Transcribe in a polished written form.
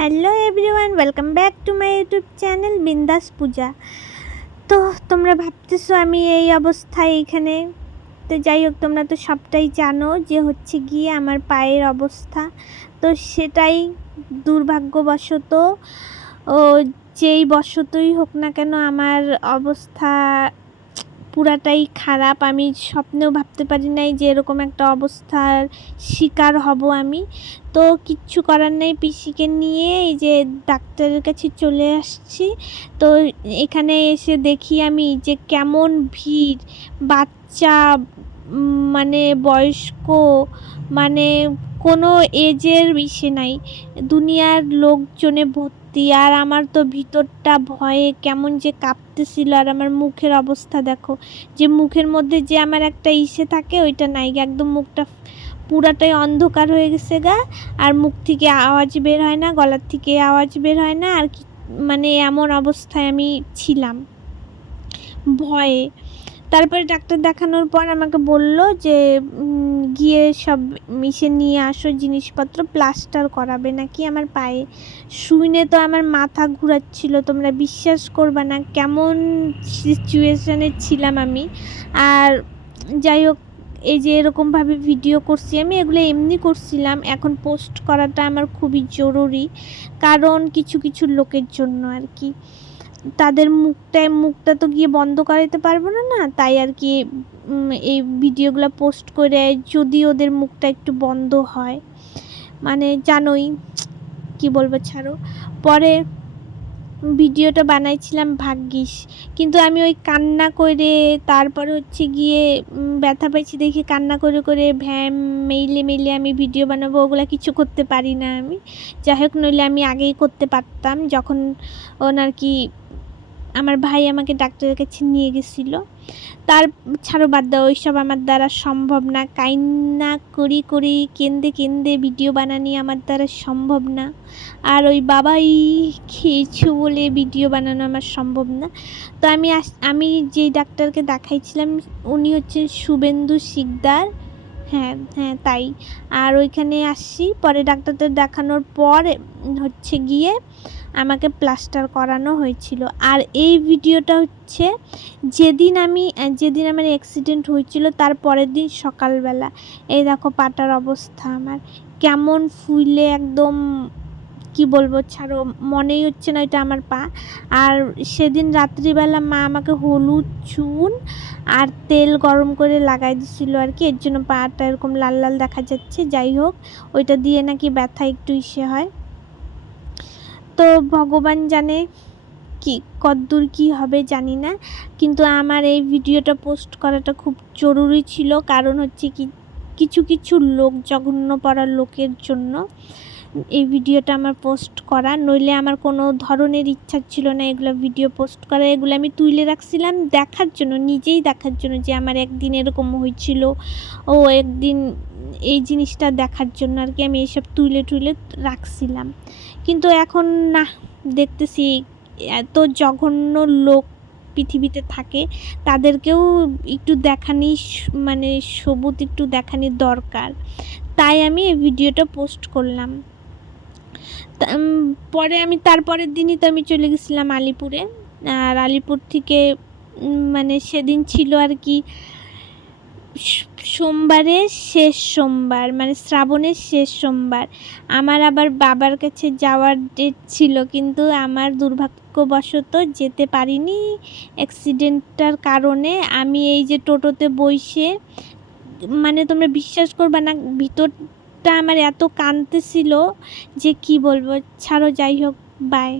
Hello everyone, welcome back to my YouTube channel বিন্দাস পূজা। তো তোমরা ভাবতেছো আমি এই অবস্থায় এইখানে, তো যাই হোক, তোমরা তো সবটাই জানো যে হচ্ছে গিয়ে আমার পায়ের অবস্থা। তো সেটাই দুর্ভাগ্যবশত ও যেই বশতই হোক না কেন আমার অবস্থা পুরাটাই খারাপ। আমি স্বপ্নেও ভাবতে পারি নাই যে এরকম একটা অবস্থার শিকার হব আমি। তো কিচ্ছু করার নেই, পিসিকে নিয়ে এই যে ডাক্তারের কাছে চলে আসছি। তো এখানে এসে দেখি আমি যে কেমন ভিড়, বাচ্চা, মানে বয়স্ক, মানে কোনো এজের ইসে নাই, দুনিয়ার লোকজনে ভর্তি। আর আমার তো ভিতরটা ভয়ে কেমন যে কাঁপতেছিল। আর আমার মুখের অবস্থা দেখো, যে মুখের মধ্যে যে আমার একটা ইসে থাকে ওইটা নাই, একদম মুখটা পুরাটাই অন্ধকার হয়ে গেছে গা। আর মুখ থেকে আওয়াজ বের হয় না, গলার থেকে আওয়াজ বের হয় না, আর কি মানে এমন অবস্থায় আমি ছিলাম ভয়ে। তারপরে ডাক্তার দেখানোর পর আমাকে বলল যে গিয়ে সব মিশে নিয়ে আসো জিনিসপত্র, প্লাস্টার করাবে নাকি আমার পায়ে। শুনে তো আমার মাথা ঘুরাচ্ছিল, তোমরা বিশ্বাস করবা না কেমন সিচুয়েশানে ছিলাম আমি। আর যাই হোক, এই যে এরকমভাবে ভিডিও করছি আমি, এগুলো এমনি করছিলাম, এখন পোস্ট করাটা আমার খুবই জরুরি, কারণ কিছু কিছু লোকের জন্য আর কি, তাদের মুখটা তো গিয়ে বন্ধ করাতে পারবো না, তাই আর কি এই ভিডিওগুলো পোস্ট করে যদি ওদের মুখটা একটু বন্ধ হয়, মানে জানোই কি বলবো, ছাড়ো। পরে ভিডিওটা বানাইছিলাম ভাগ্যিস, কিন্তু আমি ওই কান্না করে, তারপরে হচ্ছে গিয়ে ব্যথা পাইছি দেখে কান্না করে করে ভ্যাম মেইলে আমি ভিডিও বানাবো, ওগুলো কিছু করতে পারি না আমি। যাই হোক, নইলে আমি আগেই করতে পারতাম, যখন ওনার কি আমার ভাই আমাকে ডাক্তারের কাছে নিয়ে গেছিলো। তার ছাড়ো, বাদ দাও, ওইসব আমার দ্বারা সম্ভব না। কান্না করি কেন্দে ভিডিও বানানি আমার দ্বারা সম্ভব না। আর ওই বাবাই খেয়েছো বলে ভিডিও বানানো আমার সম্ভব না। তো আমি যেই ডাক্তারকে দেখাইছিলাম উনি হচ্ছেন শুভেন্দু শিকদার, হ্যাঁ হ্যাঁ তাই। আর ওইখানে আসছি, পরে ডাক্তারদের দেখানোর পর হচ্ছে গিয়ে আমাকে প্লাস্টার করানো হয়েছিল। আর এই ভিডিওটা হচ্ছে যেদিন আমার অ্যাক্সিডেন্ট হয়েছিল তার পরের দিন সকালবেলা। এই দেখো পাটার অবস্থা আমার কেমন ফুলে একদম, কি বলবো, ছাড়ো, মনেই হচ্ছে না এটা আমার পা। আর সেদিন রাত্রিবেলা মা আমাকে হলুদ চুন আর তেল গরম করে লাগাই দিছিল আর কি, এর জন্য পাটা এরকম লাল লাল দেখা যাচ্ছে। যাই হোক, ওইটা দিয়ে নাকি ব্যথা একটু ইসে হয়। তো ভগবান জানে কি কদ্দূর কি হবে জানি না, কিন্তু আমার এই ভিডিওটা পোস্ট করাটা খুব জরুরি ছিল, কারণ হচ্ছে কি কিছু কিছু লোক, জঘন্য পড়ার লোকের জন্য এই ভিডিওটা আমার পোস্ট করা, নইলে আমার কোনো ধরনের ইচ্ছা ছিল না এগুলো ভিডিও পোস্ট করা। এগুলো আমি তুলে রাখছিলাম দেখার জন্য, নিজেই দেখার জন্য, যে আমার একদিন এরকম হয়েছিল, ও একদিন এই জিনিসটা দেখার জন্য আর কি আমি এইসব তুলে রাখছিলাম। কিন্তু এখন না, দেখতেছি এত জঘন্য লোক পৃথিবীতে থাকে, তাদেরকেও একটু দেখানি, মানে সবুত একটু দেখানি দরকার, তাই আমি এই ভিডিওটা পোস্ট করলাম। পরে আমি তারপরের দিনই তো আমি চলে গেছিলাম আলিপুরে। আর আলিপুর থেকে মানে সেদিন ছিল আর কি সোমবারের শেষ সোমবার, মানে শ্রাবণের শেষ সোমবার। আমার আবার বাবার কাছে যাওয়ার ডেট ছিল, কিন্তু আমার দুর্ভাগ্যবশত যেতে পারিনি অ্যাক্সিডেন্টটার কারণে। আমি এই যে টোটোতে বসে, মানে তোমরা বিশ্বাস করবে না, ভিতরটা আমার এত কাঁদতেছিল যে কি বলবো, ছাড়ো, যাই হোক, বাই।